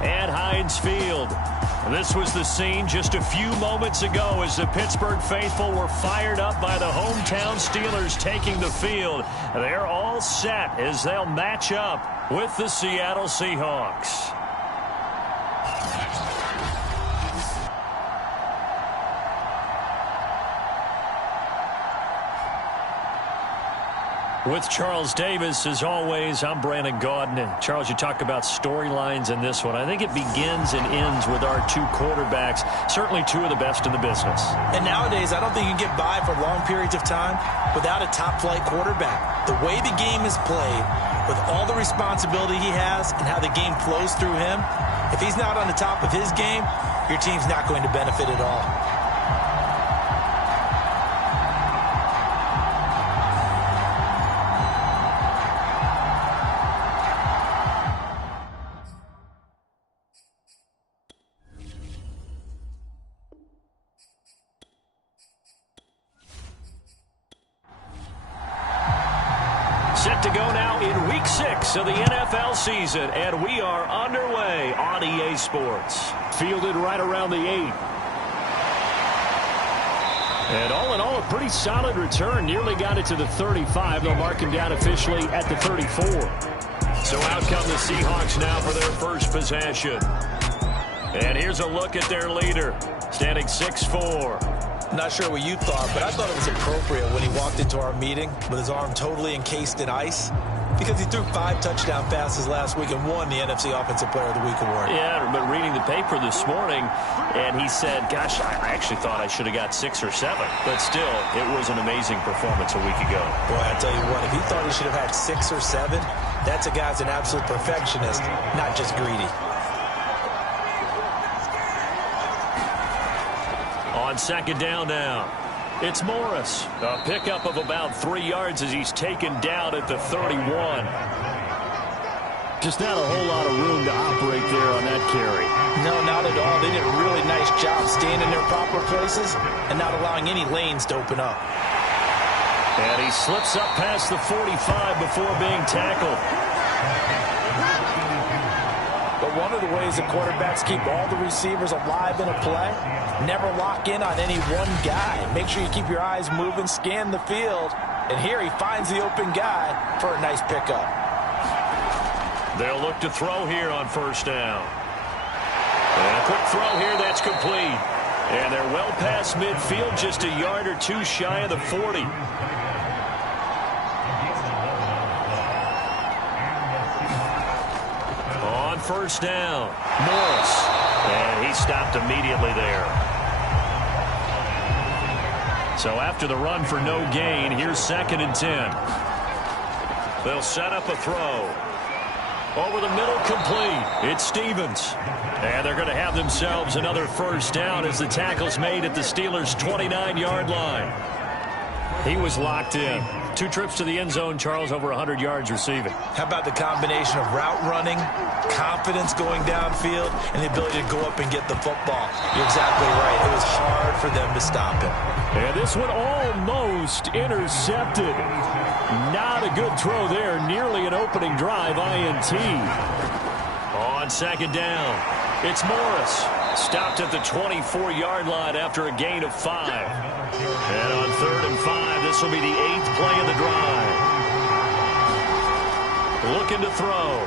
at Heinz Field. This was the scene just a few moments ago as the Pittsburgh faithful were fired up by the hometown Steelers taking the field. They're all set as they'll match up with the Seattle Seahawks. With Charles Davis, as always, I'm Brandon Gaudin. And Charles, you talk about storylines in this one. I think it begins and ends with our two quarterbacks, certainly two of the best in the business. And nowadays, I don't think you can get by for long periods of time without a top-flight quarterback. The way the game is played, with all the responsibility he has and how the game flows through him, if he's not on the top of his game, your team's not going to benefit at all. Set to go now in Week 6 of the NFL season, and we are underway on EA Sports. Fielded right around the 8. And all in all, a pretty solid return. Nearly got it to the 35. They'll mark him down officially at the 34. So out come the Seahawks now for their first possession. And here's a look at their leader, standing 6'4". Not sure what you thought, but I thought it was appropriate when he walked into our meeting with his arm totally encased in ice, because he threw 5 touchdown passes last week and won the NFC Offensive Player of the Week award. Yeah, but reading the paper this morning, and he said, gosh, I actually thought I should have got 6 or 7. But still, it was an amazing performance a week ago. Boy, I tell you what, if he thought he should have had 6 or 7, that's a guy's an absolute perfectionist, not just greedy. On second down now, it's Morris. A pickup of about 3 yards as he's taken down at the 31. Just not a whole lot of room to operate there on that carry. No, not at all. They did a really nice job staying in their proper places and not allowing any lanes to open up. And he slips up past the 45 before being tackled. But one of the ways the quarterbacks keep all the receivers alive in a play, never lock in on any one guy. Make sure you keep your eyes moving, scan the field. And here he finds the open guy for a nice pickup. They'll look to throw here on first down. And a quick throw here, that's complete. And they're well past midfield, just a yard or two shy of the 40. On first down, Morris. And he stopped immediately there. So after the run for no gain, here's 2nd and 10. They'll set up a throw. Over the middle, complete. It's Stevens. And they're going to have themselves another first down as the tackle's made at the Steelers' 29-yard line. He was locked in. 2 trips to the end zone, Charles, over 100 yards receiving. How about the combination of route running, confidence going downfield, and the ability to go up and get the football? You're exactly right. It was hard for them to stop him. And this one almost intercepted. Not a good throw there. Nearly an opening drive, INT. On second down, it's Morris. Stopped at the 24-yard line after a gain of 5. And on 3rd and 5, this will be the 8th play of the drive. Looking to throw.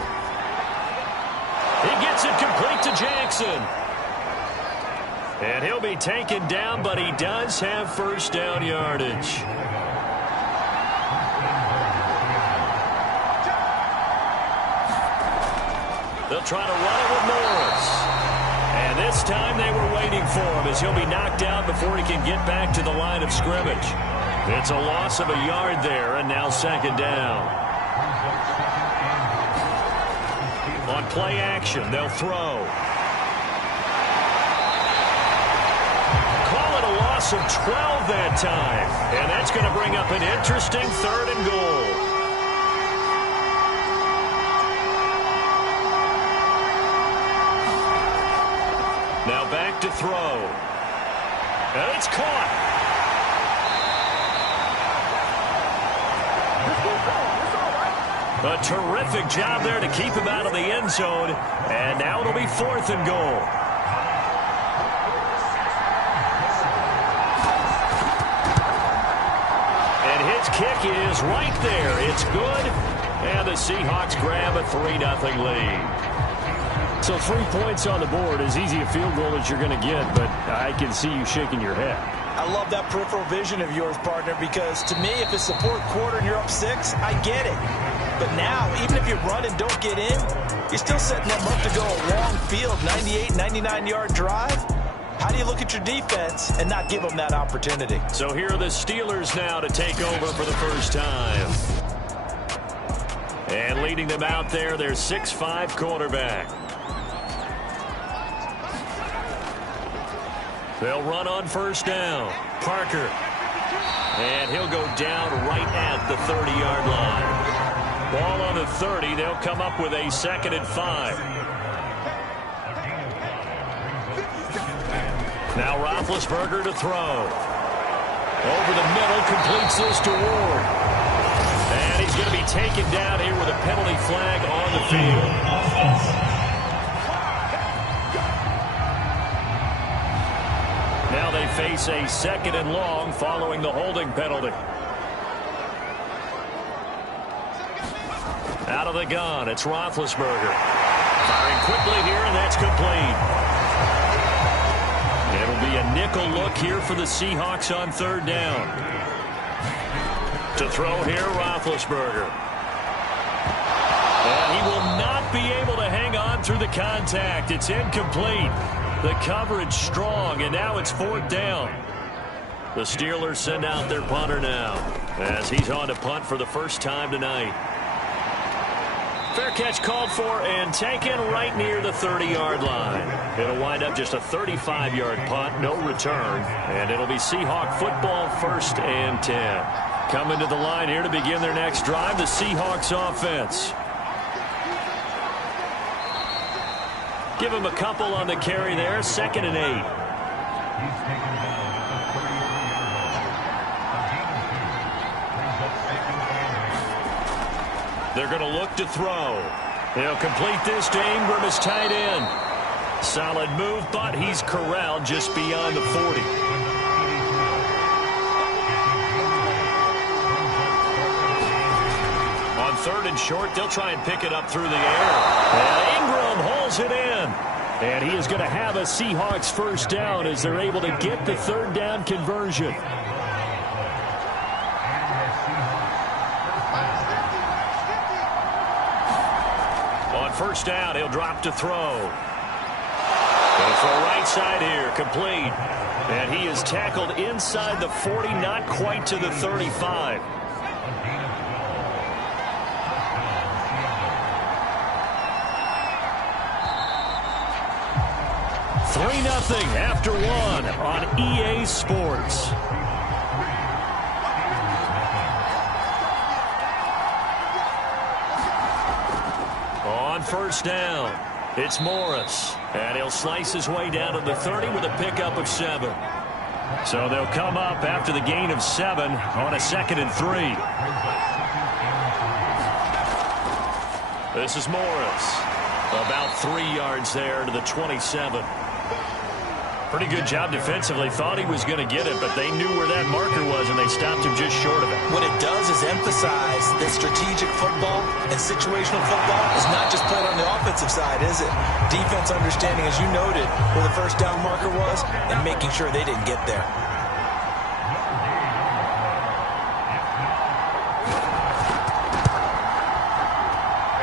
He gets it complete to Jackson. And he'll be taken down, but he does have first down yardage. They'll try to run it with Morris. And this time they were waiting for him as he'll be knocked out before he can get back to the line of scrimmage. It's a loss of a yard there, and now 2nd down. On play action, they'll throw. Call it a loss of 12 that time. And that's going to bring up an interesting 3rd and goal. Now back to throw. And it's caught. A terrific job there to keep him out of the end zone. And now it'll be 4th and goal. And his kick is right there. It's good. And the Seahawks grab a 3-0 lead. So 3 points on the board, as easy a field goal as you're going to get, but I can see you shaking your head. I love that peripheral vision of yours, partner, because to me, if it's the 4th quarter and you're up 6, I get it. But now, even if you run and don't get in, you're still setting them up to go a long field, 98, 99-yard drive. How do you look at your defense and not give them that opportunity? So here are the Steelers now to take over for the first time. And leading them out there, their 6'5" quarterback. They'll run on first down. Parker. And he'll go down right at the 30-yard line. Ball on the 30. They'll come up with a 2nd and 5. Now Roethlisberger to throw. Over the middle, completes this to Ward. And he's going to be taken down here with a penalty flag on the field. Now they face a 2nd and long following the holding penalty. Out of the gun, it's Roethlisberger. Firing quickly here, and that's complete. It'll be a nickel look here for the Seahawks on 3rd down. To throw here, Roethlisberger. And he will not be able to hang on through the contact. It's incomplete. The coverage strong, and now it's 4th down. The Steelers send out their punter now, as he's on to punt for the first time tonight. Fair catch called for and taken right near the 30-yard line. It'll wind up just a 35-yard punt, no return, and it'll be Seahawk football 1st and 10. Coming to the line here to begin their next drive, the Seahawks offense. Give him a couple on the carry there, 2nd and 8. They're going to look to throw. They'll complete this to Ingram as tight end. Solid move, but he's corralled just beyond the 40. On 3rd and short, they'll try and pick it up through the air. And Ingram holds it in. And he is going to have a Seahawks first down as they're able to get the 3rd down conversion. On first down, he'll drop to throw. Going to throw right side here, complete. And he is tackled inside the 40, not quite to the 35. 3-0 after 1 on EA Sports. On first down, it's Morris. And he'll slice his way down to the 30 with a pickup of 7. So they'll come up after the gain of 7 on a 2nd and 3. This is Morris. About 3 yards there to the 27. Pretty good job defensively. Thought he was going to get it, but they knew where that marker was, and they stopped him just short of it. What it does is emphasize that strategic football and situational football is not just played on the offensive side, is it? Defense understanding, as you noted, where the first down marker was and making sure they didn't get there.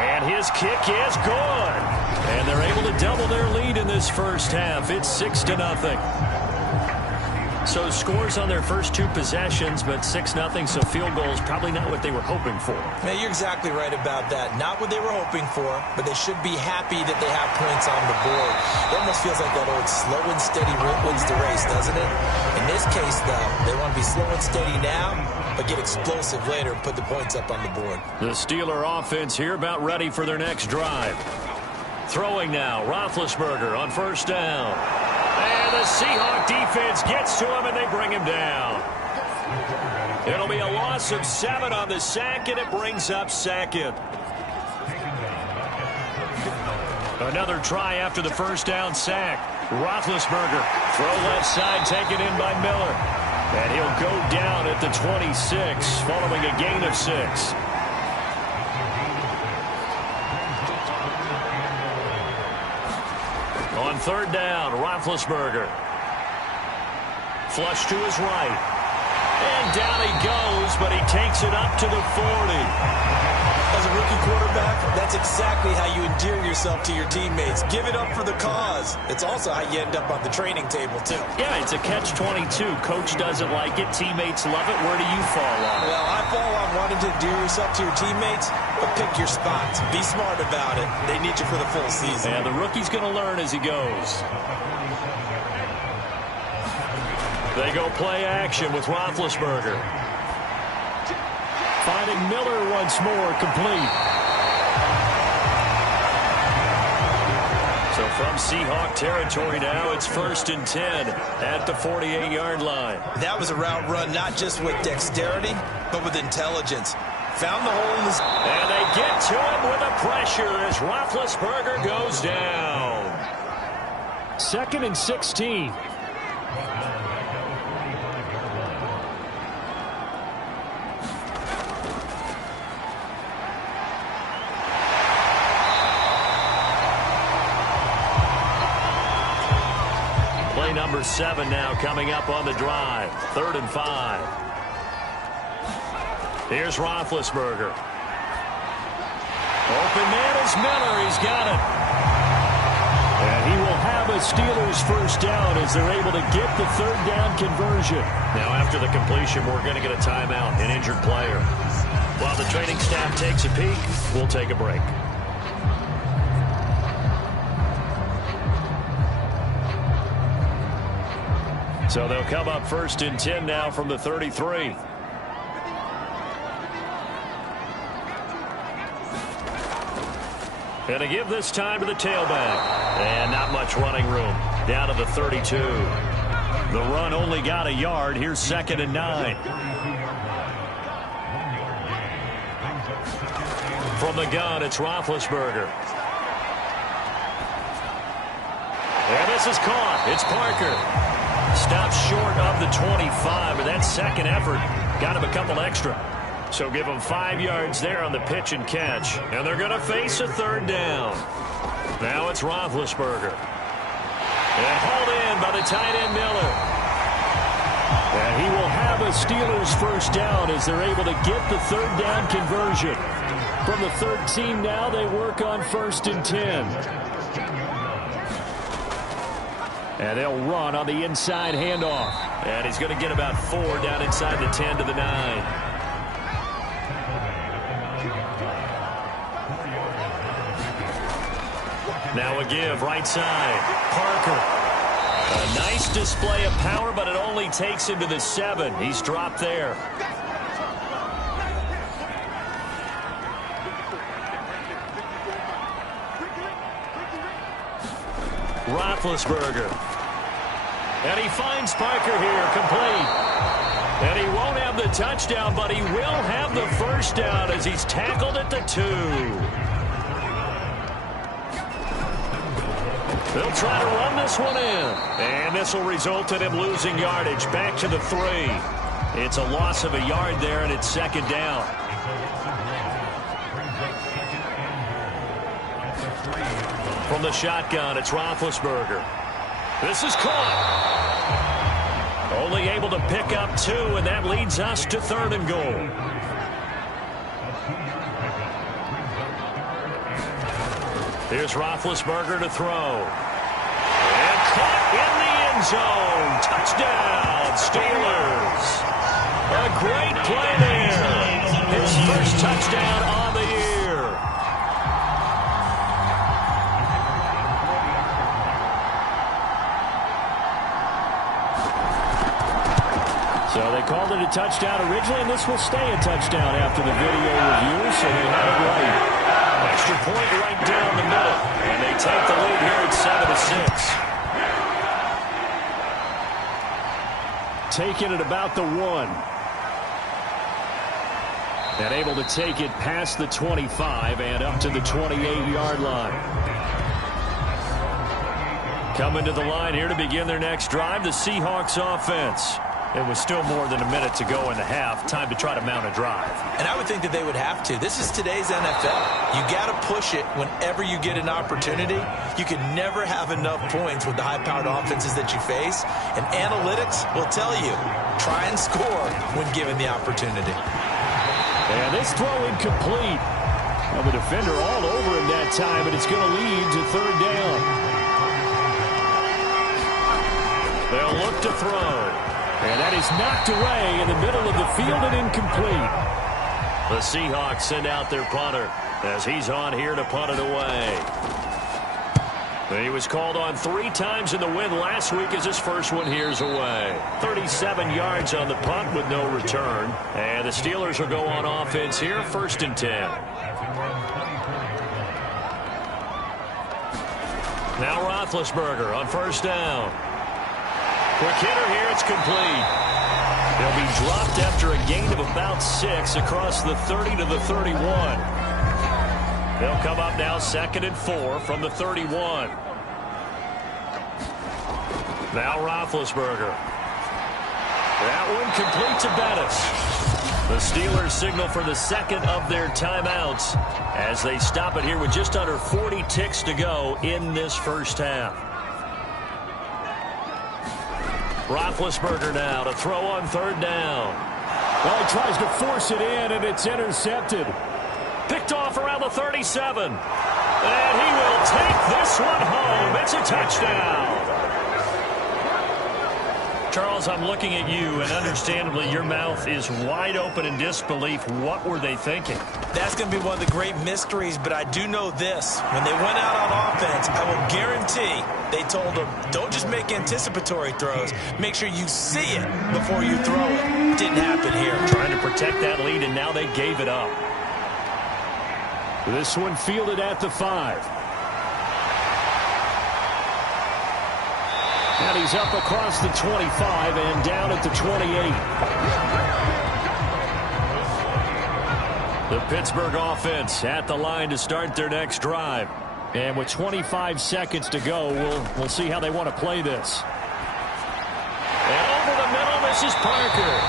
And his kick is good. And they're able to double their lead in this first half. It's 6-0. So scores on their first 2 possessions, but 6-0, so field goals probably not what they were hoping for. Man, you're exactly right about that. Not what they were hoping for, but they should be happy that they have points on the board. It almost feels like that old slow and steady wins the race, doesn't it? In this case, though, they want to be slow and steady now, but get explosive later and put the points up on the board. The Steeler offense here about ready for their next drive. Throwing now, Roethlisberger on first down. And the Seahawk defense gets to him, and they bring him down. It'll be a loss of 7 on the sack, and it brings up 2nd. Another try after the first down sack. Roethlisberger, throw left side, taken in by Miller. And he'll go down at the 26, following a gain of 6. On third down, Roethlisberger. Flush to his right. And down he goes, but he takes it up to the 40. As a rookie quarterback, that's exactly how you endear yourself to your teammates. Give it up for the cause. It's also how you end up on the training table, too. Yeah, it's a catch-22. Coach doesn't like it. Teammates love it. Where do you fall on it? Well, I fall on wanting to endear yourself to your teammates, but pick your spots. Be smart about it. They need you for the full season. And the rookie's going to learn as he goes. They go play action with Roethlisberger. Finding Miller once more, complete. So from Seahawk territory now, it's 1st and 10 at the 48-yard line. That was a route run not just with dexterity, but with intelligence. Found the hole in his... And they get to him with a pressure as Roethlisberger goes down. 2nd and 16. Number 7 now coming up on the drive. 3rd and 5. Here's Roethlisberger. Open man is Miller. He's got it. And he will have a Steelers first down as they're able to get the 3rd down conversion. Now after the completion, we're going to get a timeout, an injured player. While the training staff takes a peek, we'll take a break. So they'll come up 1st and 10 now from the 33. And to give this time to the tailback. And not much running room. Down to the 32. The run only got a yard. Here's 2nd and 9. From the gun, it's Roethlisberger. And this is caught. It's Parker. Stops short of the 25, and that second effort got him a couple extra. So give him 5 yards there on the pitch and catch. And they're going to face a 3rd down. Now it's Roethlisberger. And hauled in by the tight end Miller. And he will have a Steelers first down as they're able to get the 3rd down conversion. From the 13 now, they work on 1st and 10. And they'll run on the inside handoff. And he's going to get about 4 down inside the 10 to the 9. Now a give, right side. Parker. A nice display of power, but it only takes him to the 7. He's dropped there. Roethlisberger. And he finds Parker here, complete. And he won't have the touchdown, but he will have the first down as he's tackled at the 2. They'll try to run this one in. And this will result in him losing yardage back to the 3. It's a loss of a yard there, and it's 2nd down. From the shotgun, it's Roethlisberger. This is caught. Only able to pick up 2, and that leads us to 3rd and goal. Here's Roethlisberger to throw. And caught in the end zone. Touchdown, Steelers. A great play there. His first touchdown on the year. So they called it a touchdown originally, and this will stay a touchdown after the video review, so they had it right. Extra point right down the middle, and they take the lead here at 7-6. Taking it about the 1. And able to take it past the 25 and up to the 28-yard line. Coming to the line here to begin their next drive, the Seahawks offense. It was still more than a minute to go in the half. Time to try to mount a drive. And I would think that they would have to. This is today's NFL. You got to push it whenever you get an opportunity. You can never have enough points with the high-powered offenses that you face. And analytics will tell you, try and score when given the opportunity. And this throw incomplete. Well, the defender all over him that time, and it's going to lead to third down. They'll look to throw. And that is knocked away in the middle of the field and incomplete. The Seahawks send out their punter as he's on here to punt it away. He was called on 3 times in the win last week as his first one here's away. 37 yards on the punt with no return. And the Steelers will go on offense here, 1st and 10. Now Roethlisberger on 1st down. Quick hitter here, it's complete. They'll be dropped after a gain of about 6 across the 30 to the 31. They'll come up now 2nd and 4 from the 31. Now Roethlisberger. That one complete to Bettis. The Steelers signal for the 2nd of their timeouts as they stop it here with just under 40 ticks to go in this first half. Roethlisberger now to throw on 3rd down. Well, he tries to force it in, and it's intercepted. Picked off around the 37. And he will take this one home. It's a touchdown. Charles, I'm looking at you, and understandably, your mouth is wide open in disbelief. What were they thinking? That's going to be one of the great mysteries, but I do know this. When they went out on offense, I will guarantee they told them, don't just make anticipatory throws. Make sure you see it before you throw it. Didn't happen here. Trying to protect that lead, and now they gave it up. This one fielded at the 5. And he's up across the 25 and down at the 28. The Pittsburgh offense at the line to start their next drive. And with 25 seconds to go, we'll see how they want to play this. And over the middle, this is Parker.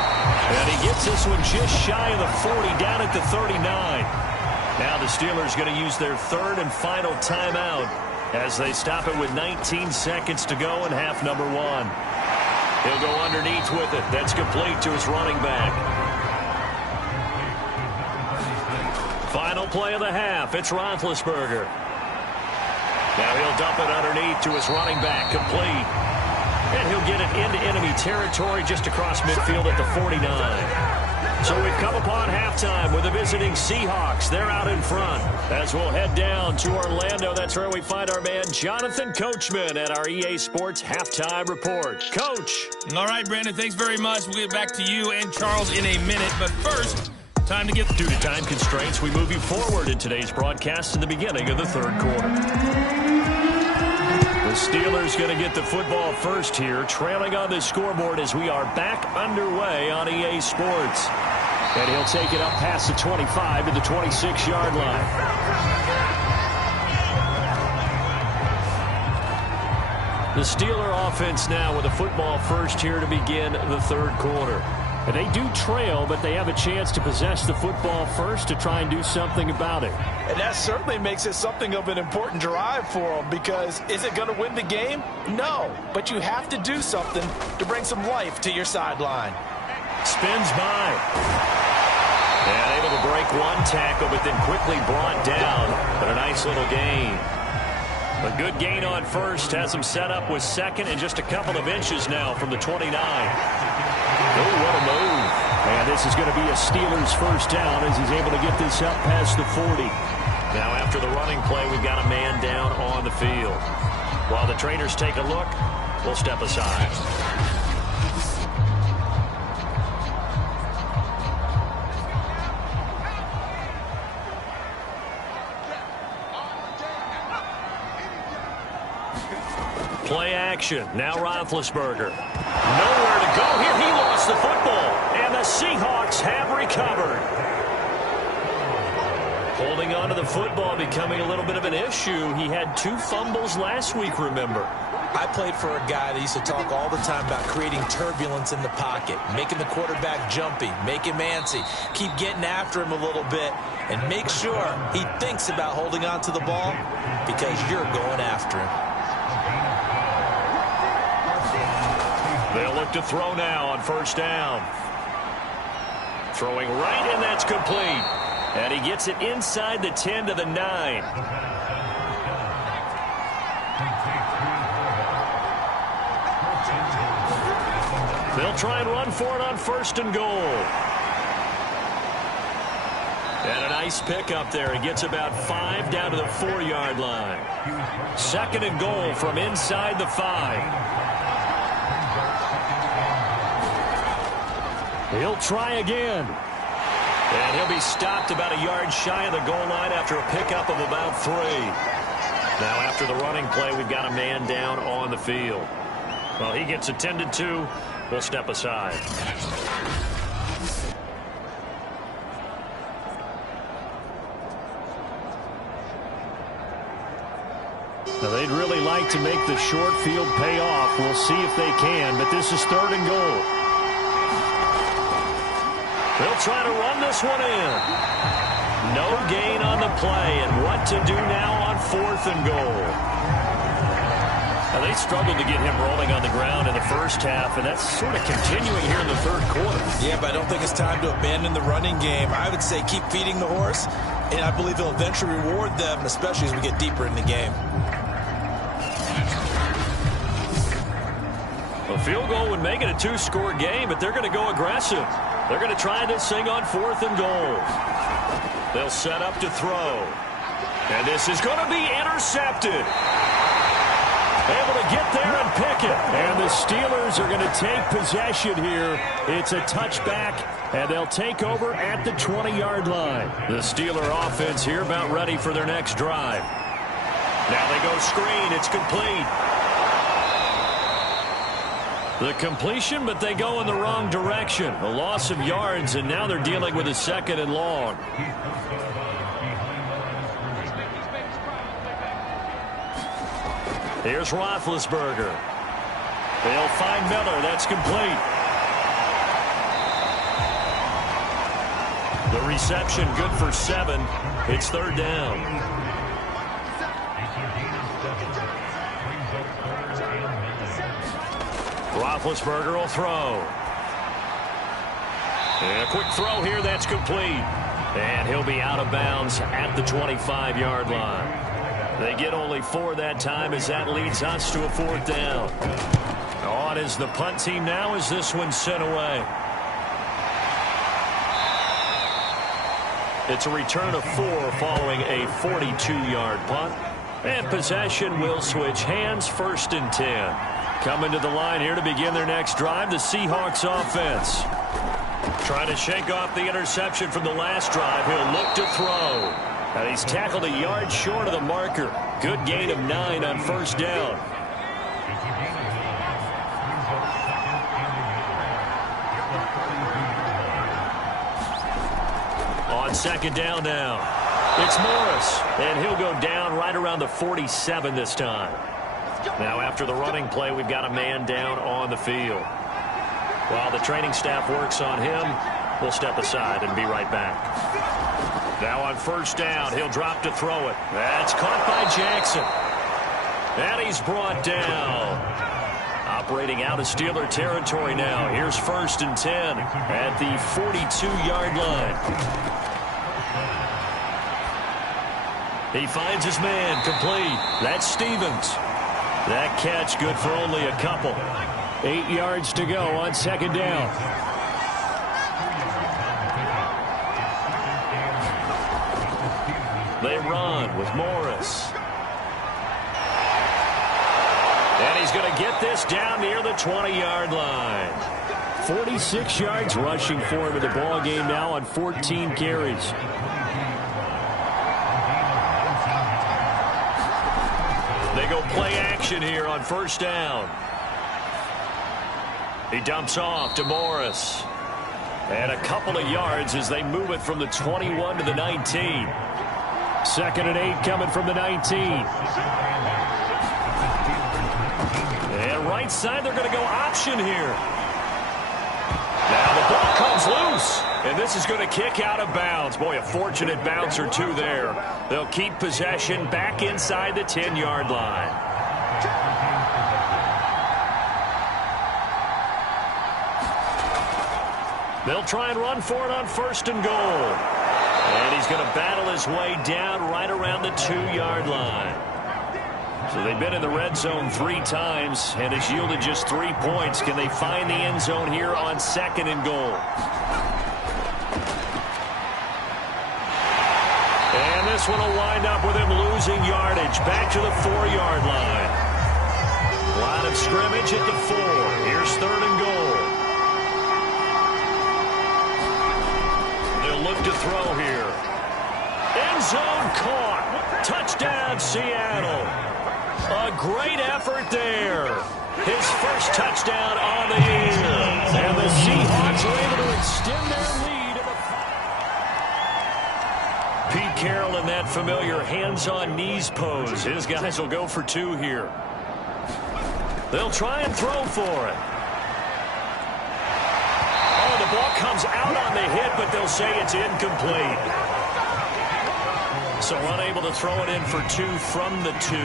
And he gets this one just shy of the 40, down at the 39. Now the Steelers going to use their 3rd and final timeout as they stop it with 19 seconds to go in half number 1. He'll go underneath with it. That's complete to his running back. Final play of the half. It's Roethlisberger. Now he'll dump it underneath to his running back. Complete. And he'll get it into enemy territory just across midfield at the 49. So we've come upon halftime with the visiting Seahawks. They're out in front. As we'll head down to Orlando, that's where we find our man Jonathan Coachman at our EA Sports Halftime Report. Coach. All right, Brandon, thanks very much. We'll get back to you and Charles in a minute. But first, time to get... Due to time constraints, we move you forward in today's broadcast to the beginning of the 3rd quarter. The Steelers going to get the football first here, trailing on the scoreboard as we are back underway on EA Sports. And he'll take it up past the 25 to the 26-yard line. The Steeler offense now with a football first here to begin the 3rd quarter. And they do trail, but they have a chance to possess the football first to try and do something about it. And that certainly makes it something of an important drive for them, because is it going to win the game? No, but you have to do something to bring some life to your sideline. Spins by. And able to break one tackle, but then quickly brought down. But a nice little gain. A good gain on first has him set up with 2nd and just a couple of inches now from the 29. Oh, what a move. And this is going to be a Steelers first down as he's able to get this up past the 40. Now after the running play, we've got a man down on the field. While the trainers take a look, we'll step aside. Play action. Now Roethlisberger. Nowhere to go here. He lost the football. And the Seahawks have recovered. Holding on to the football becoming a little bit of an issue. He had 2 fumbles last week, remember. I played for a guy that used to talk all the time about creating turbulence in the pocket, making the quarterback jumpy, make him antsy, keep getting after him a little bit, and make sure he thinks about holding on to the ball because you're going after him. They'll look to throw now on first down. Throwing right, and that's complete. And he gets it inside the 10 to the 9. They'll try and run for it on first and goal. And a nice pickup there. He gets about 5 down to the 4-yard line. Second and goal from inside the 5. He'll try again. And he'll be stopped about a yard shy of the goal line after a pickup of about 3. Now after the running play, we've got a man down on the field. Well, he gets attended to. We'll step aside. Now, they'd really like to make the short field pay off. We'll see if they can, but this is third and goal. They'll try to run this one in. No gain on the play, and what to do now on fourth and goal. Now, they struggled to get him rolling on the ground in the first half, and that's sort of continuing here in the third quarter. Yeah, but I don't think it's time to abandon the running game. I would say keep feeding the horse, and I believe he'll eventually reward them, especially as we get deeper in the game. A field goal would make it a 2-score game, but they're going to go aggressive. They're going to try this thing on fourth and goal. They'll set up to throw. And this is going to be intercepted. Able to get there and pick it. And the Steelers are going to take possession here. It's a touchback, and they'll take over at the 20-yard line. The Steeler offense here about ready for their next drive. Now they go screen. It's complete. The completion, but they go in the wrong direction. A loss of yards, and now they're dealing with a second and long. Here's Roethlisberger. They'll find Miller. That's complete. The reception good for 7. It's third down. Roethlisberger will throw. And a quick throw here. That's complete. And he'll be out of bounds at the 25-yard line. They get only 4 that time as that leads us to a fourth down. On is the punt team now as this one's sent away. It's a return of 4 following a 42-yard punt. And possession will switch hands, first and 10. Coming to the line here to begin their next drive, the Seahawks offense. Trying to shake off the interception from the last drive. He'll look to throw. And he's tackled a yard short of the marker. Good gain of 9 on first down. On second down now. It's Morris. And he'll go down right around the 47 this time. Now after the running play, we've got a man down on the field. While the training staff works on him, we'll step aside and be right back. Now on first down, he'll drop to throw it. That's caught by Jackson. And he's brought down. Operating out of Steeler territory now. Here's first and 10 at the 42-yard line. He finds his man, complete. That's Stevens. That catch good for only a couple. 8 yards to go on second down. They run with Morris. And he's going to get this down near the 20-yard line. 46 yards rushing for him in the ball game now on 14 carries. They go play action here on first down. He dumps off to Morris. And a couple of yards as they move it from the 21 to the 19. 2nd and 8 coming from the 19. And right side, they're going to go option here. Now the ball comes loose. And this is going to kick out of bounds. Boy, a fortunate bounce or two there. They'll keep possession back inside the 10-yard line. They'll try and run for it on 1st and goal. And he's going to battle his way down right around the 2-yard line. So they've been in the red zone 3 times and has yielded just 3 points. Can they find the end zone here on 2nd and goal? And this one will wind up with him losing yardage back to the 4-yard line. Line of scrimmage at the 4. Here's 3rd and goal. They'll look to throw here. End zone caught. Touchdown, Seattle. A great effort there. His first touchdown on the year. And the Seahawks are able to extend their lead. Pete Carroll in that familiar hands-on-knees pose. His guys will go for 2 here. They'll try and throw for it. Oh, the ball comes out on the hit, but they'll say it's incomplete. So unable to throw it in for 2 from the 2.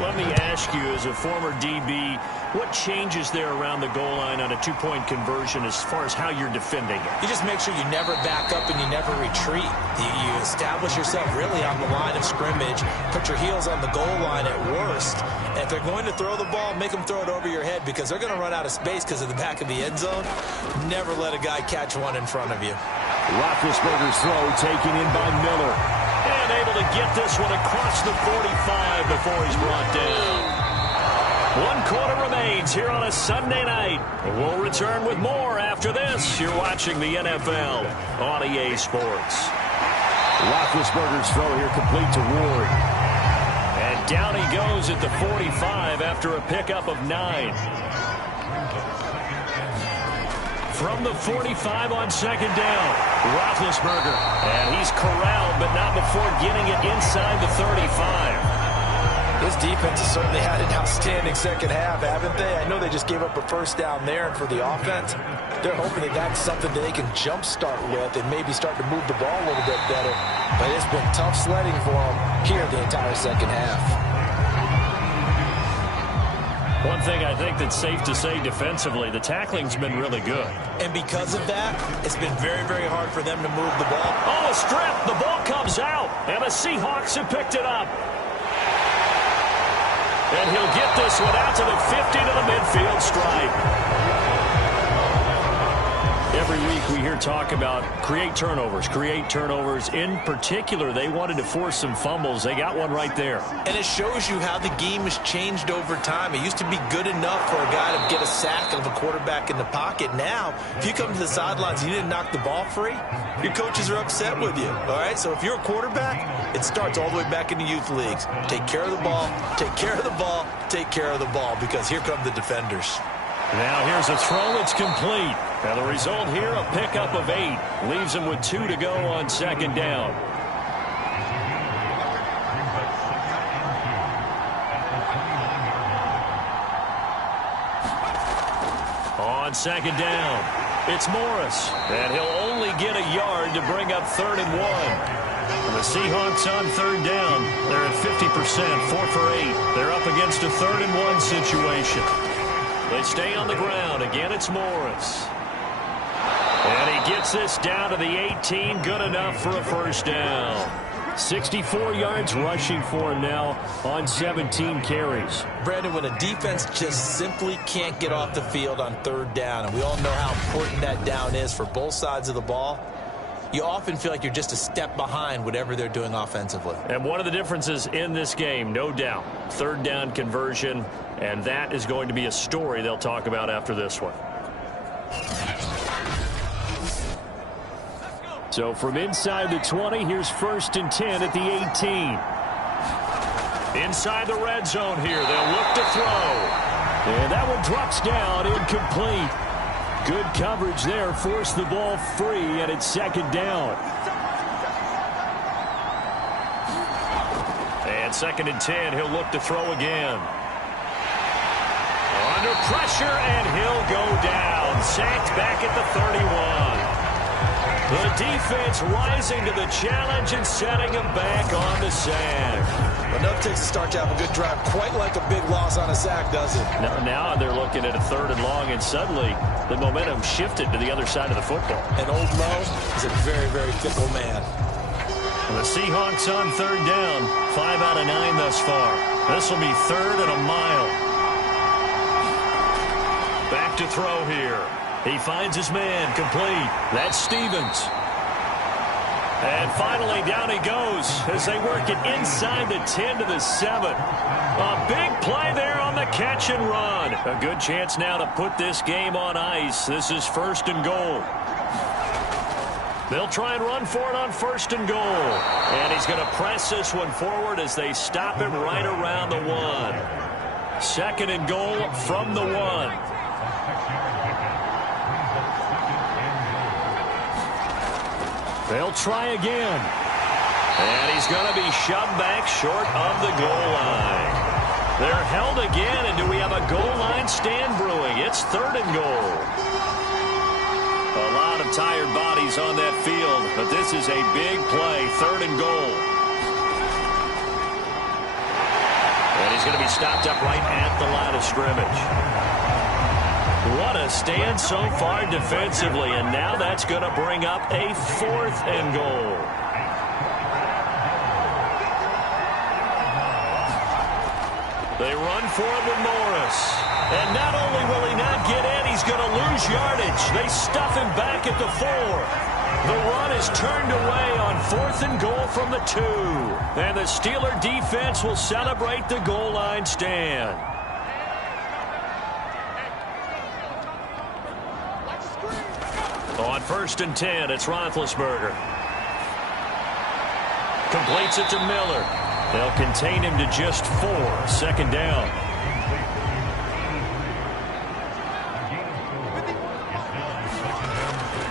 Let me ask you, as a former DB, what changes there around the goal line on a 2-point conversion as far as how you're defending it? You just make sure you never back up and you never retreat. You establish yourself really on the line of scrimmage, put your heels on the goal line at worst. And if they're going to throw the ball, make them throw it over your head because they're going to run out of space because of the back of the end zone. Never let a guy catch one in front of you. Roethlisberger's throw taken in by Miller. And able to get this one across the 45 before he's brought down. 1 quarter remains here on a Sunday night. We'll return with more after this. You're watching the NFL on EA Sports. Roethlisberger's throw here complete to Ward. And down he goes at the 45 after a pickup of 9. From the 45 on 2nd down, Roethlisberger. And he's corralled, but not before getting it inside the 35. This defense has certainly had an outstanding second half, haven't they? I know they just gave up a first down there, and for the offense, they're hoping that that's something that they can jumpstart with and maybe start to move the ball a little bit better. But it's been tough sledding for them here the entire second half. One thing I think that's safe to say defensively, the tackling's been really good. And because of that, it's been very, very hard for them to move the ball. Oh, a strip. The ball comes out, and the Seahawks have picked it up. And he'll get this one out to the 50 to the midfield stripe. Every week we hear talk about create turnovers. In particular, they wanted to force some fumbles. They got one right there. And it shows you how the game has changed over time. It used to be good enough for a guy to get a sack of a quarterback in the pocket. Now, if you come to the sidelines and you didn't knock the ball free, your coaches are upset with you. All right? So if you're a quarterback, it starts all the way back in the youth leagues. Take care of the ball, take care of the ball, take care of the ball, because here come the defenders. Now here's a throw. It's complete. Now the result here, a pickup of 8. Leaves him with 2 to go on 2nd down. On 2nd down, it's Morris. And he'll only get a yard to bring up 3rd and 1. The Seahawks on 3rd down. They're at 50%, 4 for 8. They're up against a 3rd and 1 situation. They stay on the ground. Again, it's Morris. And he gets this down to the 18. Good enough for a first down. 64 yards rushing for him now on 17 carries. Brandon, when a defense just simply can't get off the field on 3rd down, and we all know how important that down is for both sides of the ball, you often feel like you're just a step behind whatever they're doing offensively. And one of the differences in this game, no doubt, 3rd down conversion, and that is going to be a story they'll talk about after this one. So from inside the 20, here's 1st and 10 at the 18. Inside the red zone here, they'll look to throw. And that one drops down, incomplete. Good coverage there, forced the ball free, and it's 2nd down. And 2nd and 10, he'll look to throw again. Under pressure, and he'll go down. Sacked back at the 31. The defense rising to the challenge and setting him back on the sack. Enough takes a start to have a good drive. Quite like a big loss on a sack, does it? Now they're looking at a 3rd and long, and suddenly the momentum shifted to the other side of the football. And Old Mo is a very, very fickle man. The Seahawks on 3rd down. 5 out of 9 thus far. This will be 3rd and a mile. Back to throw here. He finds his man, complete. That's Stevens. And finally, down he goes as they work it inside the 10 to the 7. A big play there on the catch and run. A good chance now to put this game on ice. This is 1st and goal. They'll try and run for it on 1st and goal. And he's going to press this one forward as they stop him right around the 1. 2nd and goal from the 1. They'll try again. And he's going to be shoved back short of the goal line. They're held again, and do we have a goal line stand brewing? It's 3rd and goal. A lot of tired bodies on that field, but this is a big play, 3rd and goal. And he's going to be stopped up right at the line of scrimmage. What a stand so far defensively, and now that's going to bring up a 4th and goal. They run for it with Morris. And not only will he not get in, he's going to lose yardage. They stuff him back at the 4. The run is turned away on 4th and goal from the 2. And the Steeler defense will celebrate the goal line stand. On 1st and 10, it's Roethlisberger. Completes it to Miller. They'll contain him to just 4. 2nd down.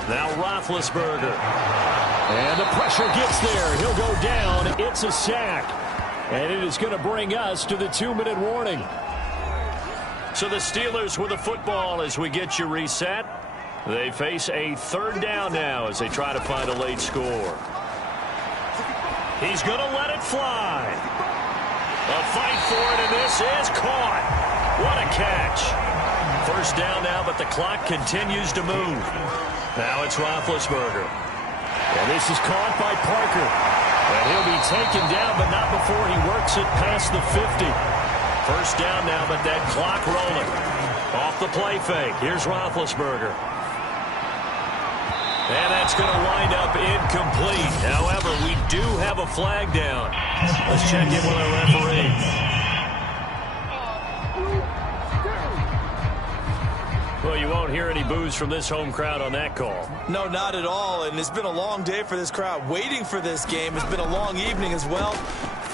Now Roethlisberger. And the pressure gets there. He'll go down. It's a sack. And it is going to bring us to the 2-minute warning. So the Steelers with the football as we get you reset. They face a 3rd down now as they try to find a late score. He's going to let it fly. A fight for it, and this is caught. What a catch. 1st down now, but the clock continues to move. Now it's Roethlisberger. And this is caught by Parker. And he'll be taken down, but not before he works it past the 50. 1st down now, but that clock rolling. Off the play fake. Here's Roethlisberger. And that's going to wind up incomplete. However, we do have a flag down. Let's check in with our referee. Well, you won't hear any boos from this home crowd on that call. No, not at all. And it's been a long day for this crowd waiting for this game. It's been a long evening as well.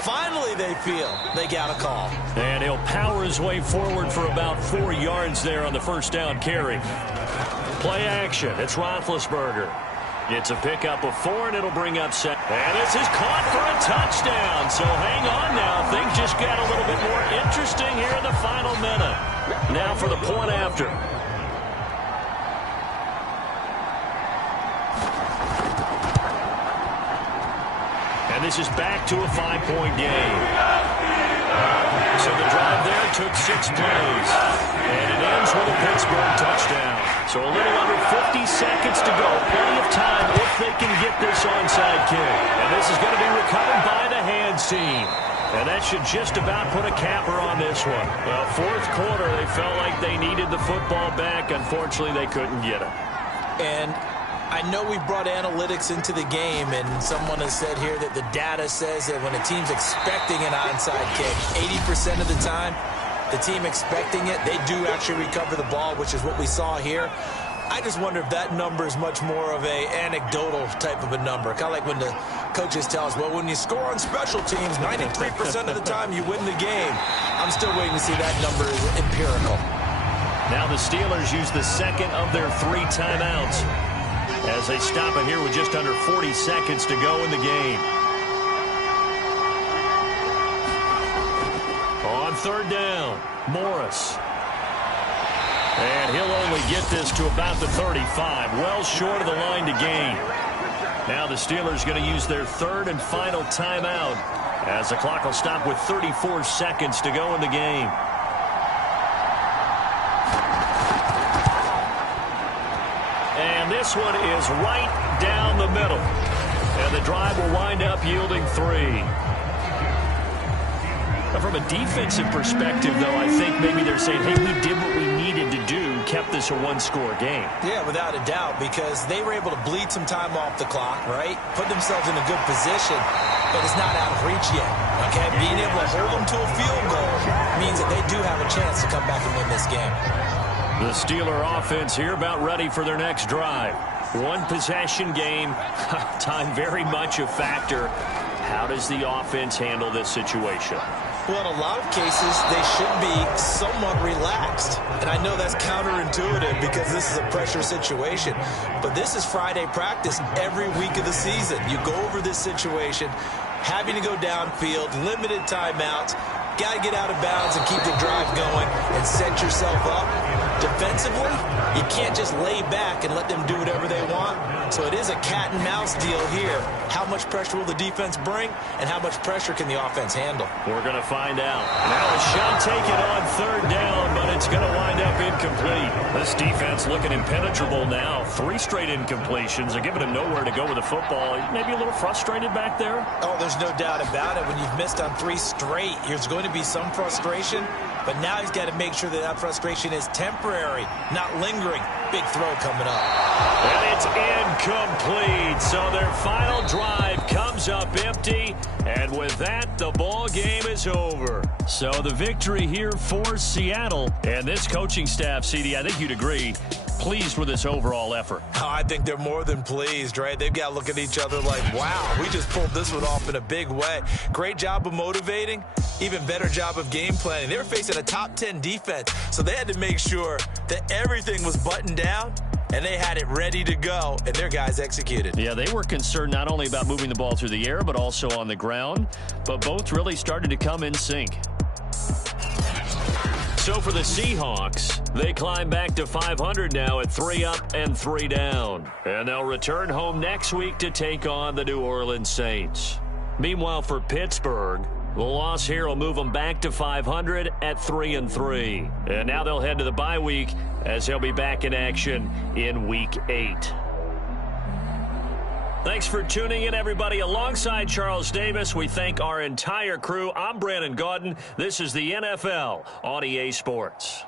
Finally, they feel they got a call. And he'll power his way forward for about 4 yards there on the 1st down carry. Play action. It's Roethlisberger. It's a pickup of 4, and it'll bring up 7. And this is caught for a touchdown. So hang on now. Things just got a little bit more interesting here in the final minute. Now for the point after. And this is back to a 5-point game. So the drive there took 6 plays. And it ends with a Pittsburgh touchdown. So a little under 50 seconds to go. Plenty of time if they can get this onside kick. And this is going to be recovered by the hands team. And that should just about put a capper on this one. Well, 4th quarter, they felt like they needed the football back. Unfortunately, they couldn't get it. And I know we brought analytics into the game, and someone has said here that the data says that when a team's expecting an onside kick, 80% of the time, the team expecting it, they do actually recover the ball, which is what we saw here. I just wonder if that number is much more of a anecdotal type of a number. Kind of like when the coaches tell us, well, when you score on special teams, 93% of the time you win the game. I'm still waiting to see that number is empirical. Now the Steelers use the 2nd of their 3 timeouts as they stop it here with just under 40 seconds to go in the game. third down. Morris. And he'll only get this to about the 35, well short of the line to gain. Now the Steelers going to use their third and final timeout as the clock will stop with 34 seconds to go in the game. And this one is right down the middle. And the drive will wind up yielding 3. From a defensive perspective, though, I think maybe they're saying, hey, we did what we needed to do, kept this a one-score game. Yeah, without a doubt, because they were able to bleed some time off the clock, right? Put themselves in a good position, but it's not out of reach yet, okay? Being able to hold them to a field goal means that they do have a chance to come back and win this game. The Steeler offense here about ready for their next drive. One possession game, time very much a factor. How does the offense handle this situation? Well, in a lot of cases, they should be somewhat relaxed. And I know that's counterintuitive because this is a pressure situation. But this is Friday practice every week of the season. You go over this situation, having to go downfield, limited timeouts, got to get out of bounds and keep the drive going and set yourself up. Defensively, you can't just lay back and let them do whatever they want. So it is a cat and mouse deal here. How much pressure will the defense bring, and how much pressure can the offense handle? We're going to find out. Now a shot taken on third down, but it's going to wind up incomplete. This defense looking impenetrable now. 3 straight incompletions. They're giving him nowhere to go with the football. Maybe a little frustrated back there? Oh, there's no doubt about it. When you've missed on 3 straight, there's going to be some frustration. But now he's got to make sure that that frustration is temporary, not lingering. Big throw coming up. And it's incomplete. So their final drive comes up empty. And with that, the ball game is over. So the victory here for Seattle. And this coaching staff, CD, I think you'd agree, pleased with this overall effort. Oh, I think they're more than pleased, right? They've got to look at each other like, wow, we just pulled this one off in a big way. Great job of motivating. Even better job of game planning. They were facing a top 10 defense, so they had to make sure that everything was buttoned down, and they had it ready to go, and their guys executed. Yeah, they were concerned not only about moving the ball through the air, but also on the ground, but both really started to come in sync. So for the Seahawks, they climb back to 500 now at 3 up and 3 down. And they'll return home next week to take on the New Orleans Saints. Meanwhile, for Pittsburgh, the loss here will move them back to 500 at 3-3. And now they'll head to the bye week as they'll be back in action in Week 8. Thanks for tuning in, everybody. Alongside Charles Davis, we thank our entire crew. I'm Brandon Gaudin. This is the NFL on EA Sports.